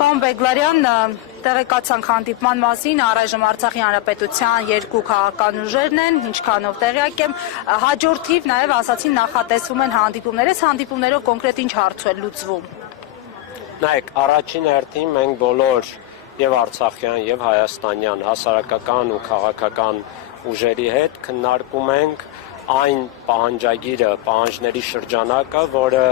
Պարոն Բեգլարյան, տեղեկացանք հանդիպման մասին, առայժմ Արցախի Հանրապետության երկու քաղաքական ուժերն են, ինչքանով տեղյակ եմ, հաջորդիվ նաև ասացին նախատեսվում են հանդիպումներ, այս հանդիպումներով կոնկրետ ինչ հարց է լուծվում։ Նայեք, առաջին հերթին մենք բոլոր եւ արցախյան եւ հայաստանյան հասարակական ու քաղաքական ուժերի հետ քննարկում ենք այն պահանջների շրջանակը, որը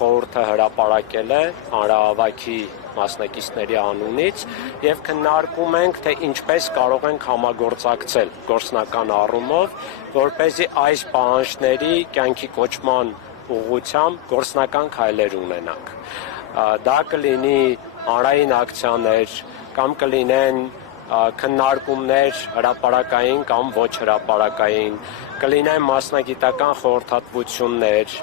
խորհուրդը հրապարակել է հանրահավաքի մասնակիցների անունից եւ քննարկում ենք, թե ինչպես կարող ենք համագործակցել գործնական առումով, որպեսզի այս պահանջների կյանքի կոչման ուղղությամբ գործնական քայլեր ունենանք։ Դա կլինի հանրային ակցիաներ կամ կլինեն քննարկումներ հրապարակային կամ ոչ հրապարակային, կլինեն մասնագիտական խորհրդատվություններ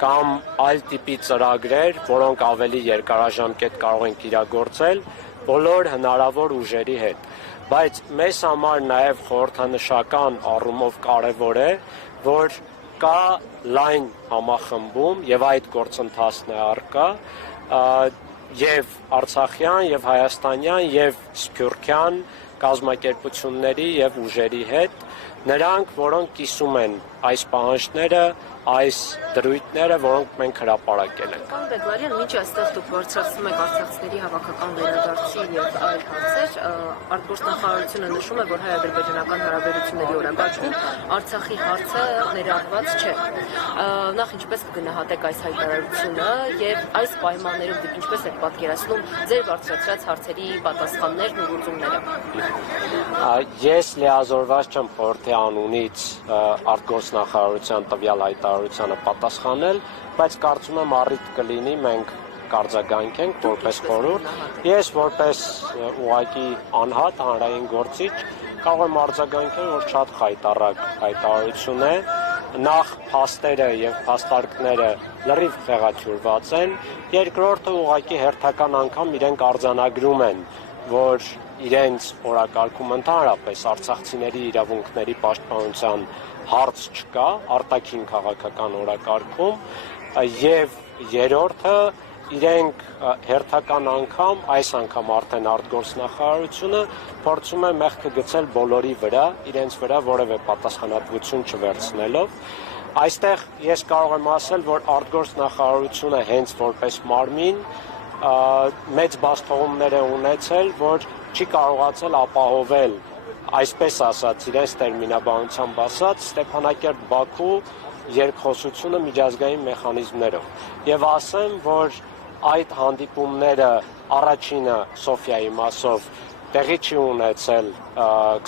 կամ այլ տիպի ծրագրեր, որոնք ավելի երկարաժամկետ կարող ենք իրագործել բոլոր հնարավոր ուժերի հետ։ Բայց մեզ համար նաև խորհրդանշական առումով կարևոր է, որ կա լայն համախմբում եւ այդ գործընթացն է առկա եւ արցախյան եւ հայաստանյան եւ սփյուռքյան կազմակերպությունների եւ ուժերի հետ, նրանք, որոնք կիսում են այս պահանջները, այս դրույթները, որոնք մենք հրապարակել ենք։ Պարոն Բեգլարյան, ինչ այստեղ դուք բարձրացնում եք արցախցիների հավաքական վերադարձի եւ այլ հարցեր, արտգործնախարարությունը նշում է, որ հայ-ադրբեջանական հարաբերությունների օրակարգում Արցախի հարցը ներառված չէ։ Նախ ինչպես կգնահատեք այս հայտարարությունը եւ այս պայմաններում դուք ինչպես եք պատկերացնում ձեր բարձրացրած հարցերի պատասխաններն ու լուծումները։ Ես լիազորված չեմ խորհրդի անունից արտգործնախարարության տվյալ հայտարարությանը պատասխանել, բայց կարծում եմ առիթ կլինի մենք կարձագանքենք որպես խորհուրդ։ Ես որպես ուղղակի անհատ հանրային գործիչ կարող եմ արձագանքել, որ շատ խայտառակ հայտարարություն է, նախ փաստերը եւ փաստարկները լրիվ խեղաթյուրված են, երկրորդը ուղղակի հերթական անգամ իրենք արձանագրում են, որ իրենց օրակարգում ընդհանրապես արցախցիների իրավունքների պաշտպանության հարց չկա արտաքին քաղաքական օրակարգում եւ երրորդը իրենք հերթական անգամ այս անգամ արդեն արտգործնախարարությունը փորձում է մեղքը գցել բոլորի վրա, իրենց վրա որևէ պատասխանատվություն չվերցնելով։ Այստեղ ես կարող եմ ասել, որ արտգործնախարարությունը հենց որպես մարմին մեծ բացթողումներ է ունեցել, որ չի կարողացել ապահովել, այսպես ասած, իրենց տերմինաբանությամբ ասած, Ստեփանակերտ-Բաքու երկխոսությունը միջազգային մեխանիզմներով։ Եվ ասեմ, որ այդ հանդիպումները առաջինը Սոֆիայի մասով տեղի չի ունեցել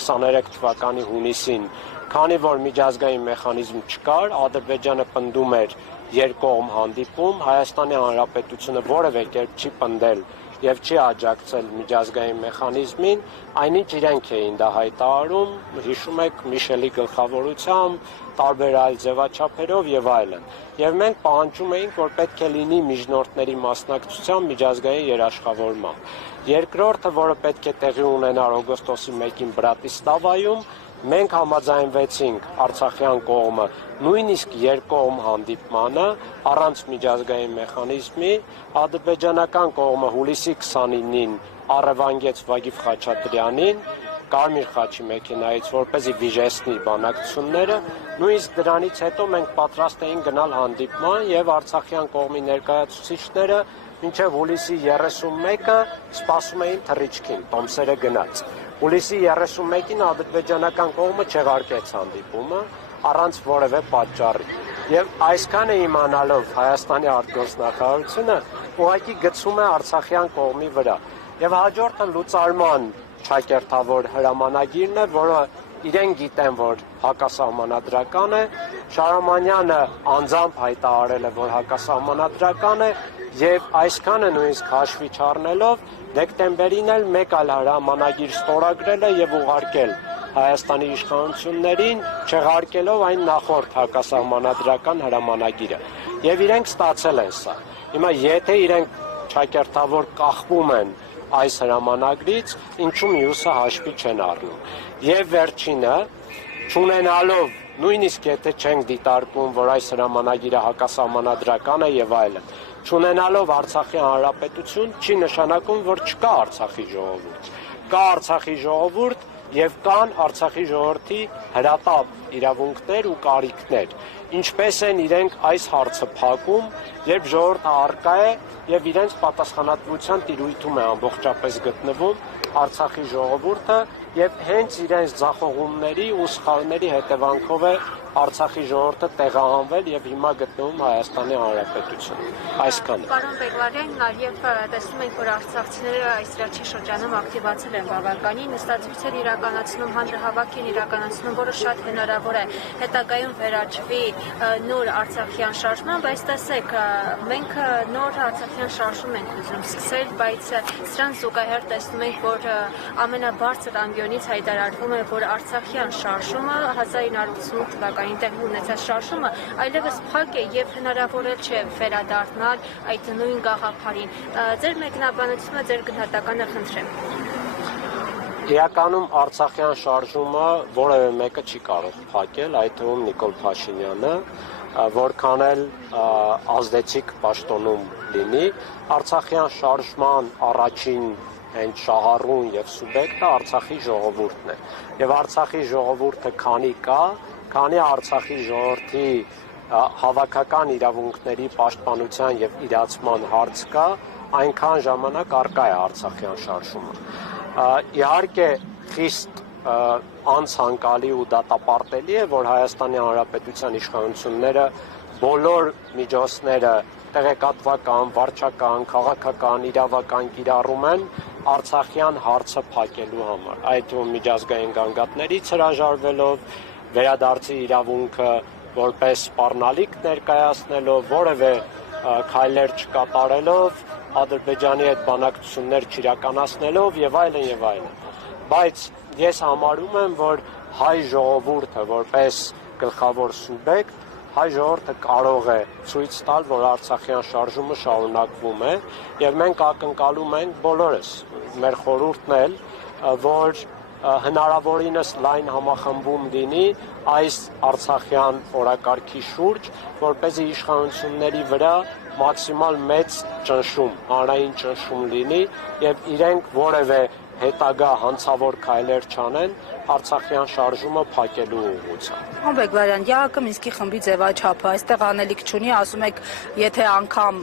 23 թվականի հունիսին, քանի որ միջազգային մեխանիզմ չկար, Ադրբեջանը պնդում էր երկկողմ հանդիպում, Հայաստանի Հանրապետությունը որևէ կերպ չի պնդել եւ չի աջակցել միջազգային մեխանիզմին, այնինչ իրենք էին դա հայտարարում, հիշում եք Միշելի գլխավորությամբ, տարբեր այլ ձևաչափերով եւ այլն։ Եվ մենք պահանջում էինք, որ պետք է լինի միջնորդների մասնակցությամբ միջազգային երաշխավորմամբ։ Երկրորդը, որը պետք է տեղի ունենար օգոստոսի 1-ին Բրատիսլավայում, մենք համաձայնվեցինք Արցախյան կողմը նույնիսկ երկկողմ հանդիպմանը առանց միջազգային մեխանիզմի, ադրբեջանական կողմը հուլիսի 29-ին առևանգեց Վագիվ Խաչատրյանին Կարմիր խաչի մեքենայից, որպեսզի վիժեցնի բանակցությունները, նույնիսկ դրանից հետո մենք պատրաստ էինք գնալ հանդիպման եւ արցախյան կողմի ներկայացուցիչները մինչեւ հուլիսի 31-ը սպասում էին թռիչքին, տոմսերը գնաց։ Հուլիսի 31-ին ադրբեջանական կողմը չեղարկեց հանդիպումը առանց որևէ պատճառի։ Եվ այսքանը իմանալով Հայաստանի արտգործնախարարությունը ուղղակի գցում է արցախյան կողմի վրա։ Եվ հաջորդը լուծարման ճակերտավոր հրամանագիրն է, որը իրեն գիտեն, որ հակասահմանադրական է, Շարամանյանը անձամբ հայտարարել է, որ հակասահմանադրական է, եւ այսքանը նույնիսկ հաշվի չառնելով դեկտեմբերին էլ մեկ այլ հրամանագիր ստորագրել է եւ ուղարկել Հայաստանի իշխանություններին, չեղարկելով այն նախորդ հակասահմանադրական հրամանագիրը։ Եվ իրենք ստացել են սա։ Հիմա եթե իրենք ճակերտավոր կախվում են այս հրամանագրից, ինչու մյուսը հաշվի չեն առնում։ Եվ վերջինը, չունենալով նույնիսկ եթե չենք դիտարկում, որ այս հրամանագիրը հակասահմանադրական է եւ այլն, Չունենալով Արցախի հանրապետություն չի նշանակում, որ չկա Արցախի ժողովուրդ։ Կա Արցախի ժողովուրդ եւ կան Արցախի ժողովրդի հրատապ իրավունքներ ու կարիքներ։ Ինչպես են իրենք այս հարցը փակում, երբ ժողովուրդը առկա է եւ իրենց պատասխանատվության տիրույթում է ամբողջապես գտնվում Արցախի ժողովուրդը եւ հենց իրենց ձախողումների ու սխալների հետևանքով է Արցախի ժողովուրդը տեղահանվել եւ հիմա գտնվում Հայաստանի Հանրապետությունում։ Այսքանը։ Պարոն Բեգլարյան, նաև տեսնում ենք, որ արցախցիները այս վերջին շրջանում ակտիվացել են բավականին, նստածույցեր իրականացնում, հանրահավաք են իրականացնում, որը շատ հնարավոր է հետագայում վերաճվի նոր արցախյան շարժման, բայց տեսեք, մենք նոր արցախյան շարժում ենք ուզում սկսել, բայց սրան զուգահեռ տեսնում ենք, որ ամենաբարձր ամբիոնից հայտարարվում է, որ արցախյան շարժումը 1988 թվականին տեղի ունեցած շարժումը այլևս փակ է եւ հնարավոր է չէ վերադառնալ այդ նույն գաղափարին։ Ձեր մեկնաբանությունը, ձեր գնահատականը խնդրեմ։ Իրականում Արցախյան շարժումը որևէ մեկը չի կարող փակել, այդ թվում Նիկոլ Փաշինյանը, որքան էլ ազդեցիկ պաշտոնում լինի, Արցախյան շարժման առաջին այն շահառուն եւ սուբյեկտը Արցախի ժողովուրդն է։ Եվ Արցախի ժողովուրդը քանի կա, քանի Արցախի ժողովրդի հավաքական իրավունքների պաշտպանության եւ իրացման հարց կա, այնքան ժամանակ առկա է Արցախյան շարժումը։ Իհարկե խիստ անցանկալի ու դատապարտելի է, որ Հայաստանի Հանրապետության իշխանությունները բոլոր միջոցները տեղեկատվական, վարչական, քաղաքական, իրավական կիրառում են Արցախյան հարցը փակելու համար։ Այդ թվում միջազգային գանգատներից հրաժարվելով, վերադարձի իրավունքը որպես սպառնալիք ներկայացնելով, որևէ քայլեր չկատարելով, Ադրբեջանի հետ բանակցություններ չիրականացնելով եւ այլն եւ այլն։ Բայց ես համարում եմ, որ հայ ժողովուրդը որպես գլխավոր սուբյեկտ, հայ ժողովուրդը կարող է ցույց տալ, որ Արցախյան շարժումը շարունակվում է եւ մենք ակնկալում ենք բոլորս, մեր խորհուրդն էլ, որ հնարավորինս լայն համախմբում լինի այս Արցախյան օրակարգի շուրջ, որպեսզի իշխանությունների վրա մաքսիմալ մեծ ճնշում, հանրային ճնշում լինի եւ իրենք որևէ հետագա հանցավոր քայլեր չանեն Արցախյան շարժումը փակելու ուղղությամբ։ Պարոն Բեգլարյան, ԵԱՀԿ Մինսկի խմբի ձևաչափը այստեղ անելիք չունի, ասում եք, եթե անգամ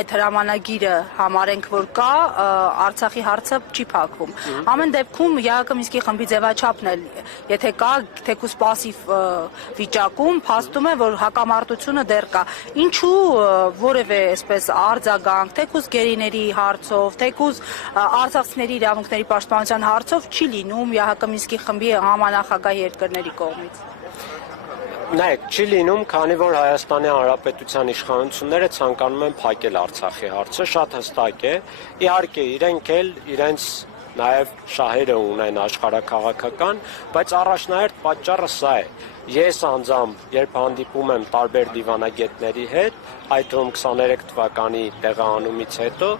այդ հրամանագիրը համարենք, որ կա, Արցախի հարցը չի փակվում։ Ամեն դեպքում ԵԱՀԿ Մինսկի խմբի ձևաչափն էլ, եթե կա, թեկուզ պասիվ վիճակում, փաստում է, որ հակամարտությունը դեռ կա։ Ինչու որևէ այսպես արձագանք, թեկուզ գերիների հարցով, թեկուզ արցախցիների իրավունքների պաշտպանության հարցով չի լինում ԵԱՀԿ Մինսկի խմբի համանախագահ երկրների կողմից։ Նայեք, չի լինում, քանի որ Հայաստանի Հանրապետության իշխանությունները ցանկանում են փակել Արցախի հարցը, շատ հստակ է։ Իհարկե, իրենք էլ իրենց նաև շահերը ունեն աշխարհաքաղաքական, բայց առաջնահերթ պատճառը սա է։ Ես անձամբ, երբ հանդիպում եմ տարբեր դիվանագետների հետ, այդ թվում 23 թվականի տեղահանումից հետո,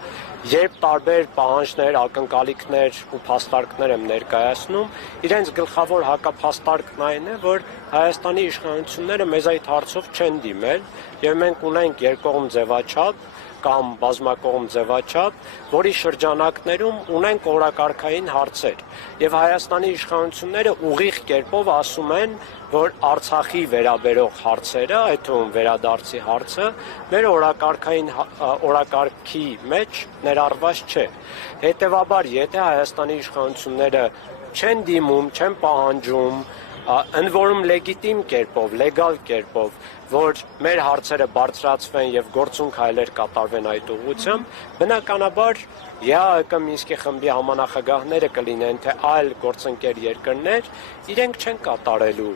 երբ տարբեր պահանջներ, ակնկալիքներ ու փաստարկներ եմ ներկայացնում, իրենց գլխավոր հակափաստարկն այն է, որ Հայաստանի իշխանությունները մեզ այդ հարցով չեն դիմել, եւ մենք ունենք երկկողմ ձևաչափ կամ բազմակողմ ձևաչափ, որի շրջանակներում ունենք օրակարգային հարցեր։ Եվ Հայաստանի իշխանությունները ուղիղ կերպով ասում են, որ Արցախի վերաբերող հարցերը, այդ թվում վերադարձի հարցը, մեր օրակարգի մեջ ներառված չէ։ Հետևաբար, եթե Հայաստանի իշխանությունները չեն դիմում, չեն պահանջում, ընդ որում լեգիտիմ կերպով, լեգալ կերպով, որ մեր հարցերը բարձրացվեն եւ գործուն քայլեր կատարվեն այդ ուղղությամբ, բնականաբար ԵԱՀԿ Մինսկի խմբի համանախագահները կլինեն, թե այլ գործընկեր երկրներ, իրենք չեն կատարելու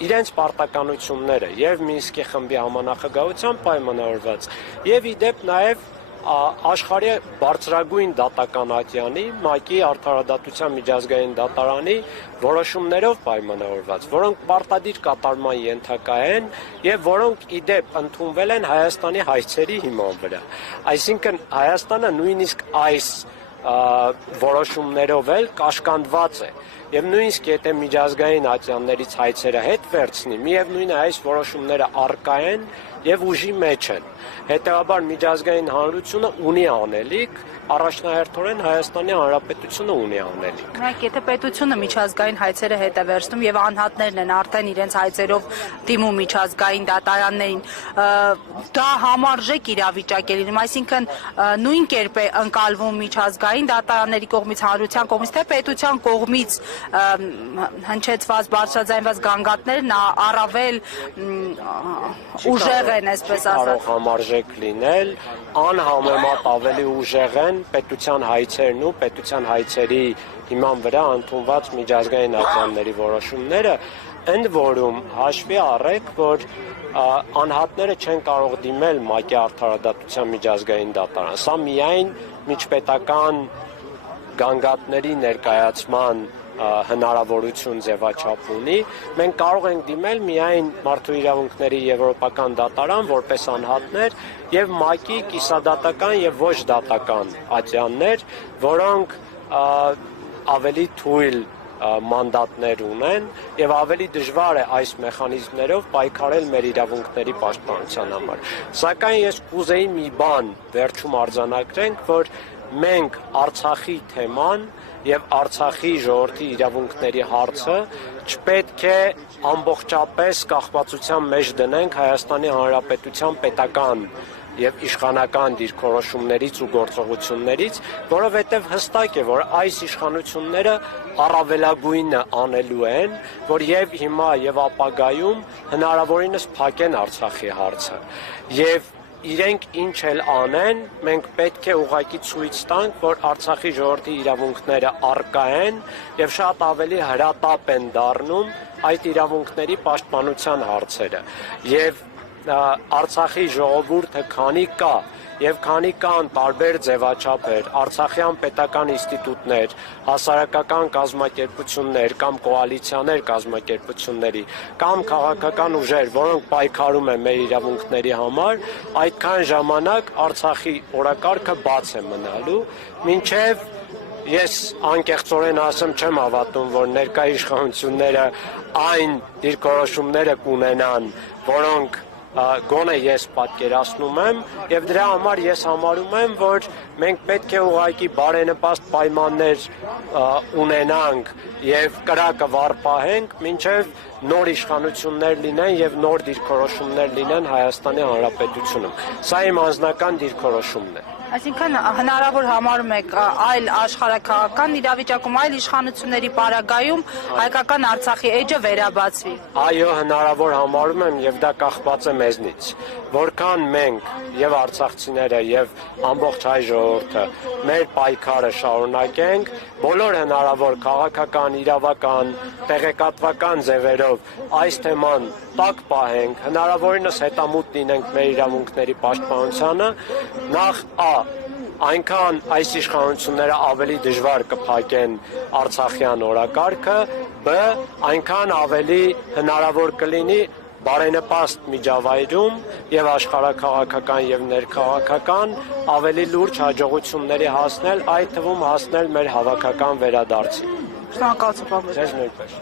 իրենց պարտականությունները եւ Մինսկի խմբի համանախագահությամբ պայմանավորված եւ իդեպ նաեւ աշխարհի բարձրագույն դատական ատյանի ՄԱԿ-ի արդարադատության միջազգային դատարանի որոշումներով պայմանավորված, որոնք պարտադիր կատարման ենթակա են եւ որոնք իդեպ ընդունվել են Հայաստանի հայցերի հիման վրա։ Այսինքն Հայաստանը նույնիսկ այս որոշումներով էլ կաշկանդված է եւ նույնիսկ եթե միջազգային ատյաններից հայցերը հետ վերցնի, միևնույն է այս որոշումները առկա են եւ ուժի մեջ են։ Հետեւաբար միջազգային հանրությունը ունի անելիք, առաջնահերթորեն Հայաստանի Հանրապետությունը ունի անելիք։ Նայեք, եթե պետությունը միջազգային հայցերը հետ է վերցնում եւ անհատներն են արդեն իրենց հայցերով դիմում միջազգային դատարաններին, դա համարժեք իրավիճակ է լինում, այսինքն նույն կերպ է ընկալվում միջազգային դատարանների կողմից, հանրության կողմից, թե պետության կողմից հնչեցված բարձրաձայնված գանգատներն առավել ուժեղ են, այսպես ասած։ Կարող համարժեք լինել, անհամեմատ ավելի ուժեղ են պետության հայցերն ու պետության հայցերի հիման վրա ընդունված միջազգային ատյանների որոշումները, ընդ որում հաշվի առեք, որ անհատները չեն կարող դիմել ՄԱԿ-ի արդարադատության միջազգային դատարան։ Սա միայն միջպետական գանգատների ներկայացման հնարավորություն ձևաչափ ունի, մենք կարող ենք դիմել միայն մարդու իրավունքների եվրոպական դատարան որպես անհատներ եւ ՄԱԿ-ի կիսադատական եւ ոչ դատական ատյաններ, որոնք ավելի թույլ մանդատներ ունեն եւ ավելի դժվար է այս մեխանիզմներով պայքարել մեր իրավունքների պաշտպանության համար։ Սակայն ես կուզեի մի բան վերջում արձանագրենք, որ մենք Արցախի թեման եւ Արցախի ժողովրդի իրավունքների հարցը չպետք է ամբողջապես կախվածության մեջ դնենք Հայաստանի Հանրապետության պետական եւ իշխանական դիրքորոշումներից ու գործողություններից, որովհետեւ հստակ է, որ այս իշխանությունները առավելագույնը անելու են, որ եւ հիմա եւ ապագայում հնարավորինս փակեն Արցախի հարցը։ Եվ իրենք ինչ էլ անեն, մենք պետք է ուղղակի ցույց տանք, որ Արցախի ժողովրդի իրավունքները առկա են եւ շատ ավելի հրատապ են դառնում այդ իրավունքների պաշտպանության հարցերը։ Եվ Արցախի ժողովուրդը քանի կա եւ քանի կան տարբեր ձևաչափեր, Արցախյան պետական ինստիտուտներ, հասարակական կազմակերպություններ կամ կոալիցիաներ կազմակերպությունների կամ քաղաքական ուժեր, որոնք պայքարում են մեր իրավունքների համար, այդքան ժամանակ Արցախի օրակարգը բաց է մնալու, մինչեւ ես անկեղծորեն ասեմ, չեմ հավատում, որ ներկայ իշխանությունները այն դիրքորոշումները կունենան, որոնք գոնե ես պատկերացնում եմ եւ դրա համար ես համարում եմ, որ մենք պետք է ուղղակի բարենպաստ պայմաններ ունենանք եւ կրակը վառպահենք, մինչեւ նոր իշխանություններ լինեն եւ նոր դիրքորոշումներ լինեն Հայաստանի Հանրապետությունում։ Սա իմ անձնական դիրքորոշումն է։ Այսինքն հնարավոր համարում եք այլ աշխարհակաղակական իրավիճակում, այլ իշխանությունների պարագայում հայկական Արցախի էջը վերաբացվի։ Այո, հնարավոր համարում եմ եւ դա կախված է մեզնից։ Որքան մենք եւ արցախցիները եւ ամբողջ հայ ժողովուրդը մեր պայքարը շարունակենք, բոլոր հնարավոր քաղաքական, իրավական, տեղեկատվական ձևերով այս թեման տակ պահենք, հնարավորինս հետամուտ լինենք մեր իրավունքների պաշտպանությանը, նախ այնքան այս իշխանությունները ավելի դժվար կփակեն Արցախյան օրակարգը, բ այնքան ավելի հնարավոր կլինի բարենպաստ միջավայրում եւ աշխարհակաղակական եւ ներքաղաքական ավելի լուրջ հաջողությունների հասնել, այդ թվում հասնել մեր հավաքական վերադարձին։ Շնորհակալություն, պարոն։ Ձեզ նույնպես։